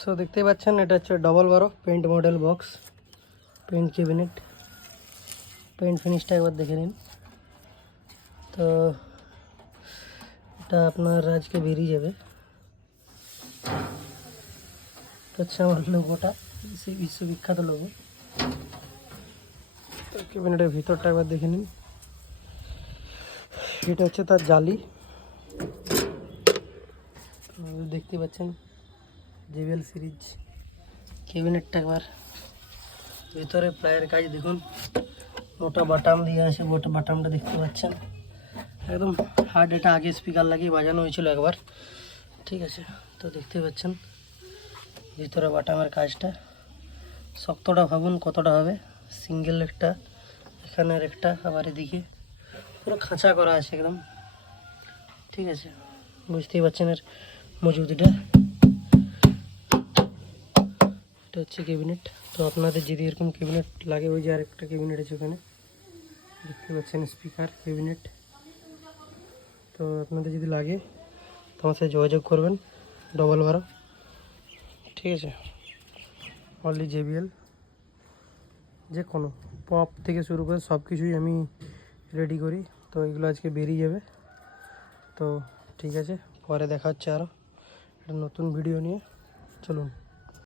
So দেখতেই পাচ্ছেন এটা হচ্ছে 12 paint model box, paint cabinet. Paint ফিনিশটা একবার দেখে নিন। তো এটা আপনার আজকে বেরিয়ে যাবে। এটা হচ্ছে আমার লোগোটা, সেই বিশ্ববিখ্যাত লোগো। তো ক্যাবিনেটের ভিতরটা একবার দেখে নিন। এটা হচ্ছে তার জালি, দেখতে পাচ্ছেন JBL সিরিজ ক্যাবিনেটটা। একবার ভিতরে প্লায়ের কাজ দেখুন, মোটা বাটাম দিয়ে আছে, মোটা বাটামটা দেখতে পাচ্ছেন একদম হার্ড। এটা আগে স্পিকার লাগিয়ে বাজানো হয়েছিল একবার, ঠিক আছে। তো দেখতে পাচ্ছেন ভিতরে বাটামের কাজটা, শক্তটা ভাবুন কতটা হবে। সিঙ্গেল একটা, এখানের একটা, আবার এদিকে পুরো খাঁচা করা আছে একদম, ঠিক আছে। বুঝতেই পারছেন এর মজবুতিটা। এটা হচ্ছে ক্যাবিনেট। তো আপনাদের যদি এরকম ক্যাবিনেট লাগে, ওই যে আরেকটা ক্যাবিনেট আছে ওখানে দেখতে পাচ্ছেন, স্পিকার ক্যাবিনেট। তো আপনাদের যদি লাগে তো আমার সাথে যোগাযোগ করবেন, 12, ঠিক আছে। অনলি JBL, যে কোনো পপ থেকে শুরু করে সব কিছুই আমি রেডি করি। তো এগুলো আজকে বেরিয়ে যাবে। তো ঠিক আছে, পরে দেখা হচ্ছে আরও একটা নতুন ভিডিও নিয়ে। চলুন।